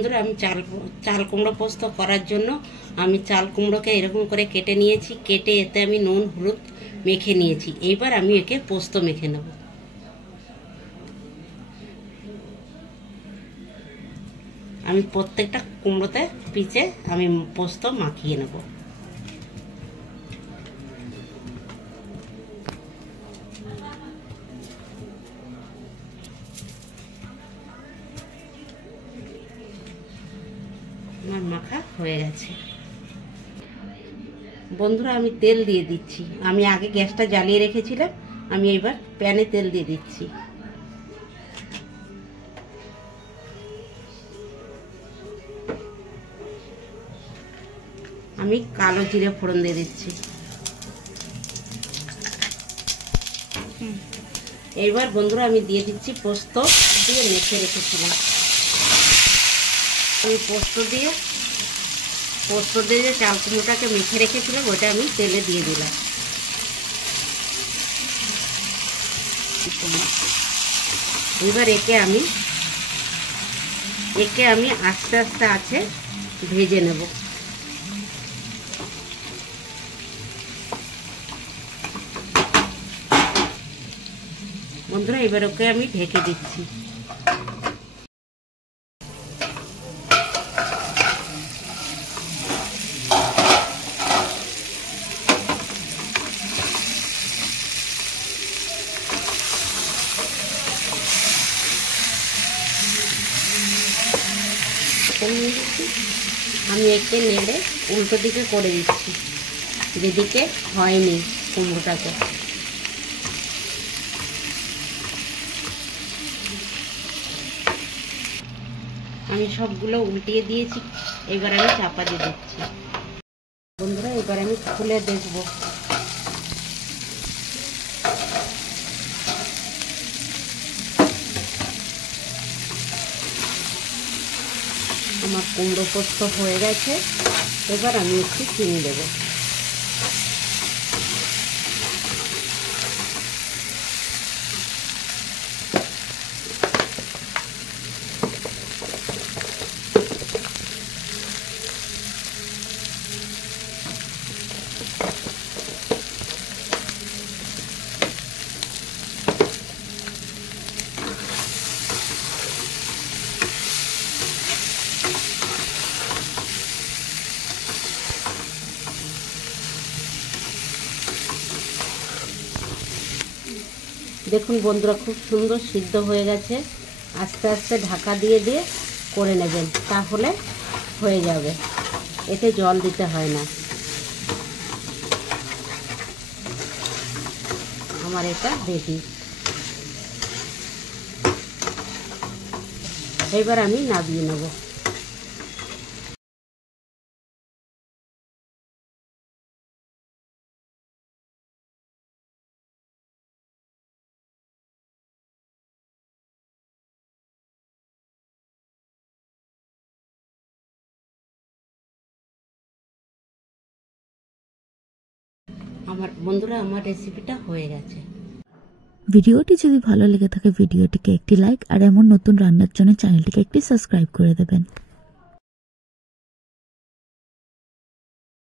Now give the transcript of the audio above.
বন্ধুরা আমি চাল কুমড়ো পোস্ত করার জন্য আমি চাল কুমড়োকে এরকম করে কেটে নিয়েছি। কেটে এতে আমি নুন হলুদ মেখে নিয়েছি। এইবার আমি একে পোস্ত মেখে নেব। আমি প্রত্যেকটা কুমড়োতে পিচে আমি পোস্ত মাখিয়ে নেব। আমার মাখা হয়ে গেছে। বন্ধুরা আমি তেল দিয়ে দিচ্ছি। আমি আগে গ্যাসটা জ্বালিয়ে রেখেছিলাম, আমি এবার প্যানে তেল দিয়ে দিচ্ছি। আমি কালো জিরে ফোড়ন দিয়ে দিচ্ছি। এইবার বন্ধুরা আমি দিয়ে দিচ্ছি পোস্ত দিয়ে মেখে রেখেছিলাম। আমি পোস্ত দিয়ে যে চাল কুমড়োটাকে মেখে রেখেছিলাম ওটা আমি তেলে দিয়ে দিলাম। এবার একে আমি আস্তে আস্তে আছে ভেজে নেব। বন্ধুরা এবার ওকে আমি ঢেকে দিচ্ছি। আমি একে নেড়ে উল্টো দিকে করে দিচ্ছি, যেদিকে হয়নি কুমড়োটাকে। আমি সবগুলো উল্টিয়ে দিয়েছি। এবার আমি চাপা দিয়ে দিচ্ছি। বন্ধুরা এবার আমি খুলে দেখব। আমার কুমড়ো পোস্ত হয়ে গেছে। এবার আমি একটু চিনি দেবো। দেখুন বন্ধুরা খুব সুন্দর সিদ্ধ হয়ে গেছে। আস্তে আস্তে ঢাকা দিয়ে দিয়ে করে নেবেন, তাহলে হয়ে যাবে। এতে জল দিতে হয় না। আমার এটা রেডি। এবার আমি নামিয়ে নেব। আমার বন্ধুরা আমার রেসিপিটা হয়ে গেছে। ভিডিওটি যদি ভালো লেগে থাকে ভিডিওটিকে একটি লাইক আর এমন নতুন রান্নার জন্য চ্যানেলটিকে একটি সাবস্ক্রাইব করে দেবেন।